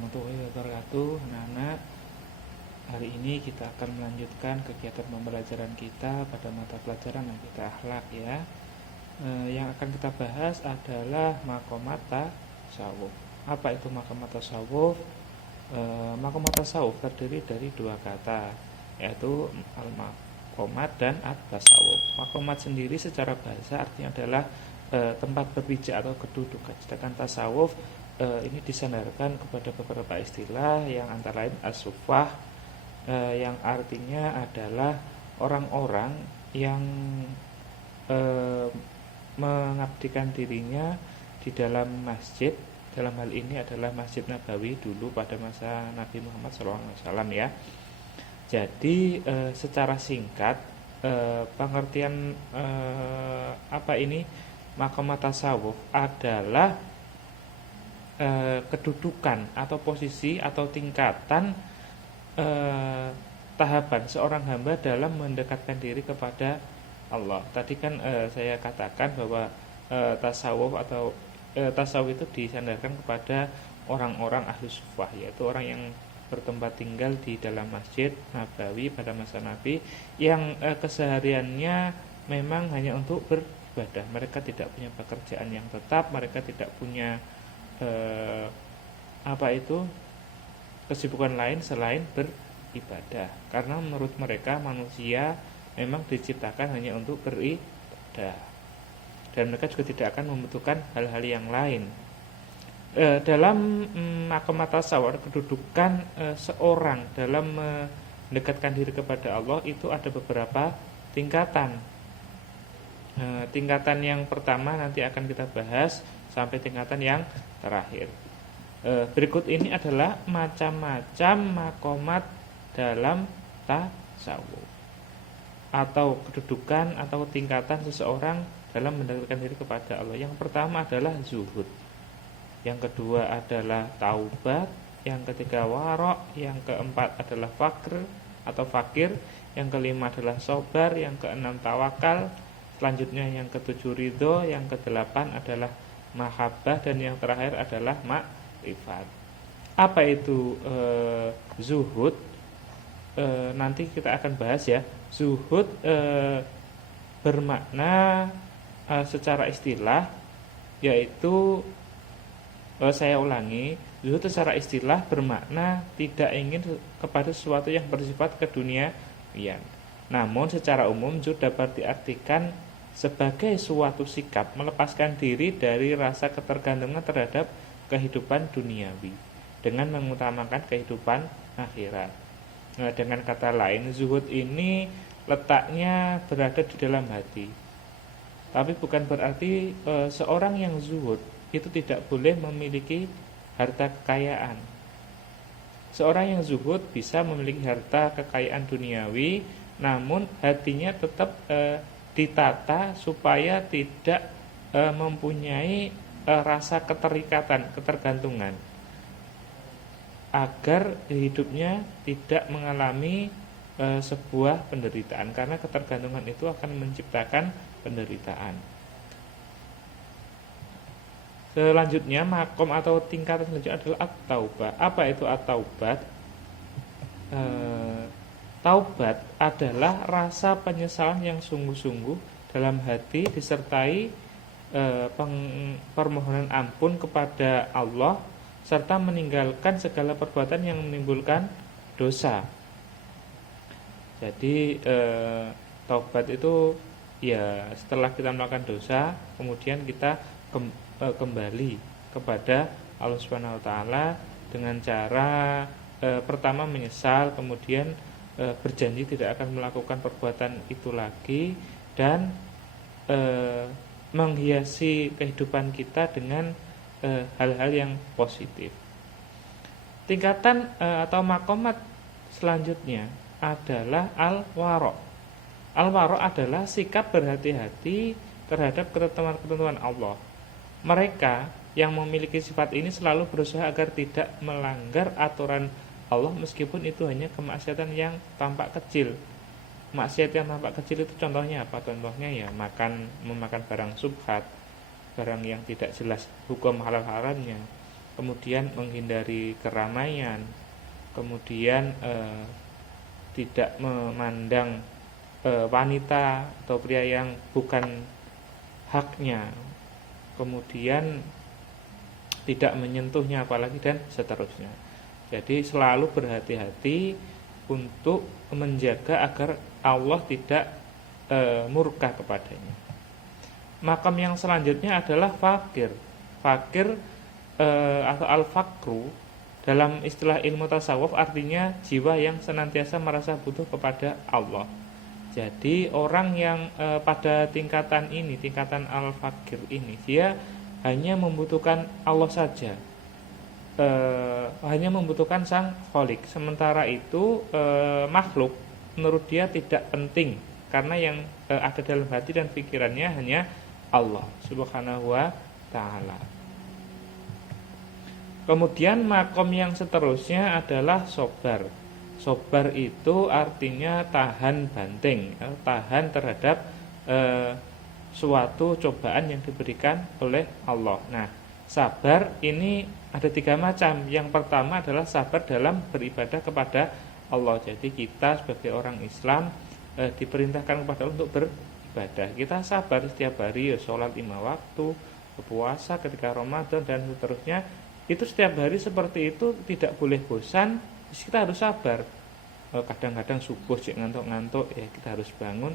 warahmatullahi wabarakatuh. Anak-anak, hari ini kita akan melanjutkan kegiatan pembelajaran kita pada mata pelajaran kita akhlak ya. Yang akan kita bahas adalah makomat tasawuf. Apa itu makomat tasawuf? Makomat tasawuf terdiri dari dua kata, yaitu al-makomat dan at-tasawuf. Makomat sendiri secara bahasa artinya adalah tempat berpijak atau kedudukan. Sedangkan tasawuf ini disandarkan kepada beberapa istilah yang antara lain as-sufah, yang artinya adalah orang-orang yang mengabdikan dirinya di dalam masjid. Dalam hal ini adalah Masjid Nabawi dulu pada masa Nabi Muhammad SAW ya. Jadi secara singkat pengertian apa ini makomat tasawuf adalah kedudukan atau posisi atau tingkatan tahapan seorang hamba dalam mendekatkan diri kepada Allah. Tadi kan saya katakan bahwa tasawuf atau tasawuf itu disandarkan kepada orang-orang ahli sufah, yaitu orang yang bertempat tinggal di dalam Masjid Nabawi pada masa Nabi, yang kesehariannya memang hanya untuk beribadah. Mereka tidak punya pekerjaan yang tetap, mereka tidak punya kesibukan lain selain beribadah. Karena menurut mereka manusia memang diciptakan hanya untuk beribadah, dan mereka juga tidak akan membutuhkan hal-hal yang lain. Dalam makomat tasawuf, kedudukan seorang dalam mendekatkan diri kepada Allah itu ada beberapa tingkatan. Tingkatan yang pertama nanti akan kita bahas sampai tingkatan yang terakhir. Berikut ini adalah macam-macam makomat dalam tasawuf, atau kedudukan atau tingkatan seseorang dalam mendekatkan diri kepada Allah. Yang pertama adalah zuhud, yang kedua adalah taubat, yang ketiga warok, yang keempat adalah fakir, yang kelima adalah sobar, yang keenam tawakal, selanjutnya yang ketujuh ridho, yang kedelapan adalah mahabbah, dan yang terakhir adalah makrifat. Apa itu zuhud? Nanti kita akan bahas ya. Zuhud bermakna secara istilah, yaitu saya ulangi, zuhud secara istilah bermakna tidak ingin kepada sesuatu yang bersifat keduniawian. Namun secara umum zuhud dapat diartikan sebagai suatu sikap melepaskan diri dari rasa ketergantungan terhadap kehidupan duniawi dengan mengutamakan kehidupan akhirat. Nah, dengan kata lain, zuhud ini letaknya berada di dalam hati. Tapi bukan berarti seorang yang zuhud itu tidak boleh memiliki harta kekayaan. Seorang yang zuhud bisa memiliki harta kekayaan duniawi, namun hatinya tetap ditata supaya tidak mempunyai rasa ketergantungan, agar hidupnya tidak mengalami sebuah penderitaan, karena ketergantungan itu akan menciptakan penderitaan. Selanjutnya makom atau tingkatan selanjutnya adalah at-taubah. Apa itu at-taubat? Taubat adalah rasa penyesalan yang sungguh-sungguh dalam hati disertai permohonan ampun kepada Allah, serta meninggalkan segala perbuatan yang menimbulkan dosa. Jadi taubat itu ya setelah kita melakukan dosa, kemudian kita kembali kepada Allah Subhanahu wa taala dengan cara pertama menyesal, kemudian berjanji tidak akan melakukan perbuatan itu lagi, dan menghiasi kehidupan kita dengan hal-hal yang positif. Tingkatan atau makomat selanjutnya adalah al-waro'. Al-waro' adalah sikap berhati-hati terhadap ketentuan-ketentuan Allah. Mereka yang memiliki sifat ini selalu berusaha agar tidak melanggar aturan Allah, meskipun itu hanya kemaksiatan yang tampak kecil. Maksiat yang tampak kecil itu contohnya apa? Contohnya ya memakan barang subhat, barang yang tidak jelas hukum halal haramnya, kemudian menghindari keramaian, kemudian tidak memandang wanita atau pria yang bukan haknya, kemudian tidak menyentuhnya apalagi, dan seterusnya. Jadi selalu berhati-hati untuk menjaga agar Allah tidak murka kepadanya. Makam yang selanjutnya adalah fakir. Fakir atau al-fakru dalam istilah ilmu tasawuf artinya jiwa yang senantiasa merasa butuh kepada Allah. Jadi orang yang pada tingkatan ini, tingkatan al-fakir ini, dia hanya membutuhkan Allah saja, hanya membutuhkan sang kholik. Sementara itu makhluk menurut dia tidak penting, karena yang ada dalam hati dan pikirannya hanya Allah subhanahu wa ta'ala. Kemudian makom yang seterusnya adalah sobar. Sobar itu artinya tahan banting, tahan terhadap suatu cobaan yang diberikan oleh Allah. Nah, sabar ini ada 3 macam. Yang pertama adalah sabar dalam beribadah kepada Allah. Jadi kita sebagai orang Islam diperintahkan kepada Allah untuk beribadah. Kita sabar setiap hari, ya sholat 5 waktu, puasa ketika Ramadan dan seterusnya. Itu setiap hari seperti itu, tidak boleh bosan. Kita harus sabar. Kadang-kadang subuh cek ngantuk-ngantuk, ya kita harus bangun.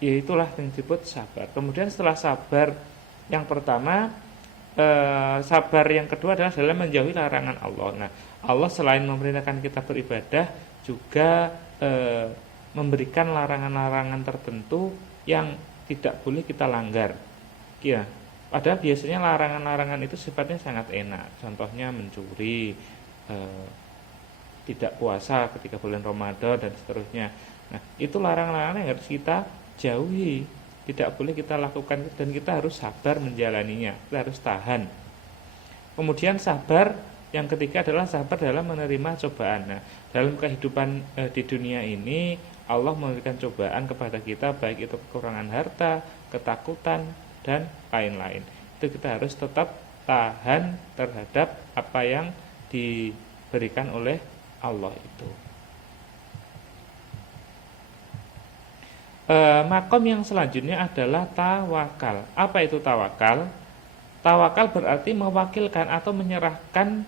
Ya itulah yang disebut sabar. Kemudian setelah sabar yang pertama, sabar yang kedua adalah dalam menjauhi larangan Allah. Nah, Allah selain memerintahkan kita beribadah, juga memberikan larangan-larangan tertentu yang tidak boleh kita langgar. Ya, padahal biasanya larangan-larangan itu sifatnya sangat enak. Contohnya mencuri, tidak puasa ketika bulan Ramadan dan seterusnya. Nah, itu larangan-larangan yang harus kita jauhi, tidak boleh kita lakukan, dan kita harus sabar menjalaninya, kita harus tahan. Kemudian sabar yang ketiga adalah sabar dalam menerima cobaan. Nah, dalam kehidupan di dunia ini Allah memberikan cobaan kepada kita, baik itu kekurangan harta, ketakutan, dan lain-lain. Itu kita harus tetap tahan terhadap apa yang diberikan oleh Allah itu. Makom yang selanjutnya adalah tawakal. Apa itu tawakal? Tawakal berarti mewakilkan atau menyerahkan.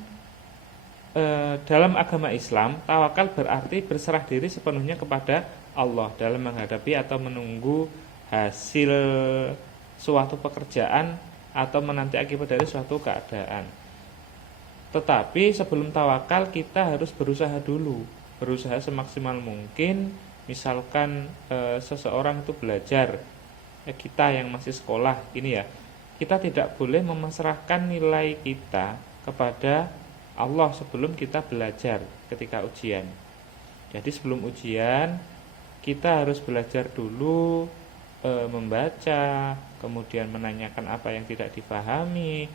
Dalam agama Islam, tawakal berarti berserah diri sepenuhnya kepada Allah dalam menghadapi atau menunggu hasil suatu pekerjaan atau menanti akibat dari suatu keadaan. Tetapi sebelum tawakal kita harus berusaha dulu, berusaha semaksimal mungkin. Misalkan seseorang itu belajar, kita yang masih sekolah ini ya, kita tidak boleh memasrahkan nilai kita kepada Allah sebelum kita belajar ketika ujian. Jadi sebelum ujian kita harus belajar dulu, membaca, kemudian menanyakan apa yang tidak dipahami,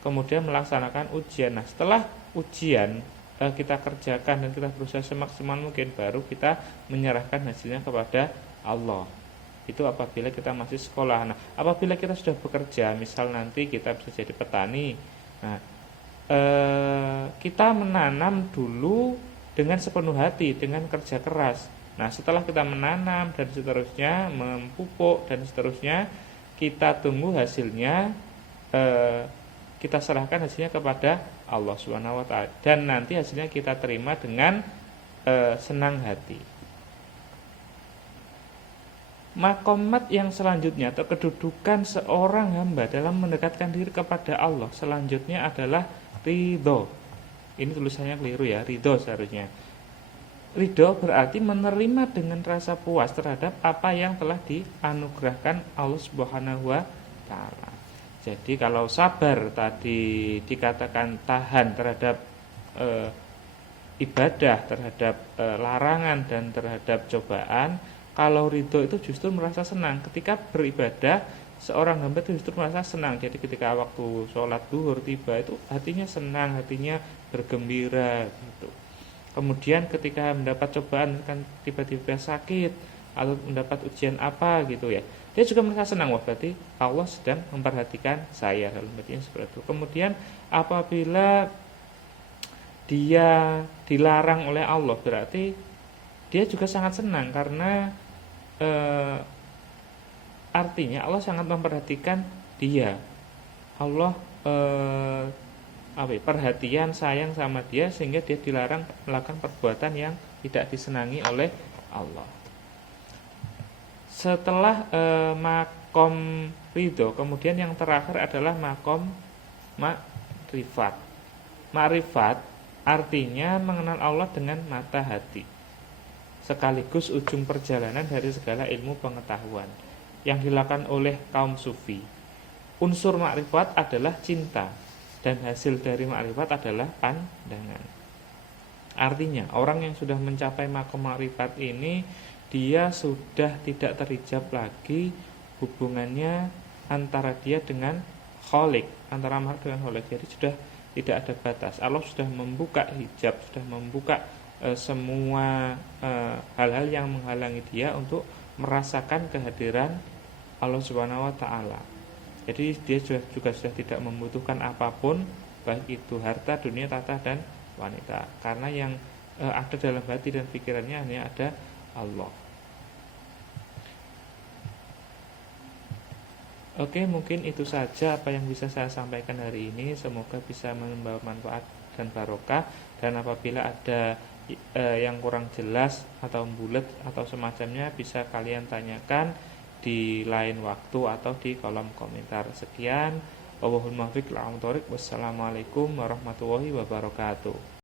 kemudian melaksanakan ujian. Nah, setelah ujian kita kerjakan dan kita berusaha semaksimal mungkin, baru kita menyerahkan hasilnya kepada Allah. Itu apabila kita masih sekolah. Nah, apabila kita sudah bekerja, misal nanti kita bisa jadi petani. Nah, kita menanam dulu dengan sepenuh hati, dengan kerja keras. Nah, setelah kita menanam dan seterusnya, memupuk dan seterusnya, kita tunggu hasilnya, kita serahkan hasilnya kepada Allah Subhanahu wa ta'ala, dan nanti hasilnya kita terima dengan senang hati. Makomat yang selanjutnya atau kedudukan seorang hamba dalam mendekatkan diri kepada Allah selanjutnya adalah ridho. Ini tulisannya keliru ya, ridho seharusnya. Ridho berarti menerima dengan rasa puas terhadap apa yang telah dianugerahkan Allah Subhanahu wa ta'ala. Jadi kalau sabar tadi dikatakan tahan terhadap ibadah, terhadap larangan dan terhadap cobaan, kalau ridho itu justru merasa senang ketika beribadah. Seorang hamba itu justru merasa senang. Jadi ketika waktu sholat duhur tiba, itu hatinya senang, hatinya bergembira gitu. Kemudian ketika mendapat cobaan, kan tiba-tiba sakit, atau mendapat ujian apa gitu ya, dia juga merasa senang. Wah, berarti Allah sedang memperhatikan saya, dalam artinya seperti itu. Kemudian apabila dia dilarang oleh Allah, berarti dia juga sangat senang karena eh, artinya Allah sangat memperhatikan dia. Allah perhatian sayang sama dia sehingga dia dilarang melakukan perbuatan yang tidak disenangi oleh Allah. Setelah makom ridho, kemudian yang terakhir adalah makom makrifat. Makrifat artinya mengenal Allah dengan mata hati, sekaligus ujung perjalanan dari segala ilmu pengetahuan yang dilakukan oleh kaum sufi. Unsur makrifat adalah cinta, dan hasil dari makrifat adalah pandangan. Artinya orang yang sudah mencapai makom makrifat ini, dia sudah tidak terhijab lagi hubungannya antara dia dengan Khalik, antara makhluk dengan Khalik. Jadi sudah tidak ada batas. Allah sudah membuka hijab, sudah membuka semua hal-hal yang menghalangi dia untuk merasakan kehadiran Allah Subhanahu wa taala. Jadi dia juga sudah tidak membutuhkan apapun, baik itu harta, dunia, tahta, dan wanita, karena yang ada dalam hati dan pikirannya hanya ada Allah. Oke, mungkin itu saja apa yang bisa saya sampaikan hari ini. Semoga bisa membawa manfaat dan barokah. Dan apabila ada yang kurang jelas atau bulat atau semacamnya, bisa kalian tanyakan di lain waktu atau di kolom komentar. Sekian, wallahul muwaffiq. Wassalamualaikum warahmatullahi wabarakatuh.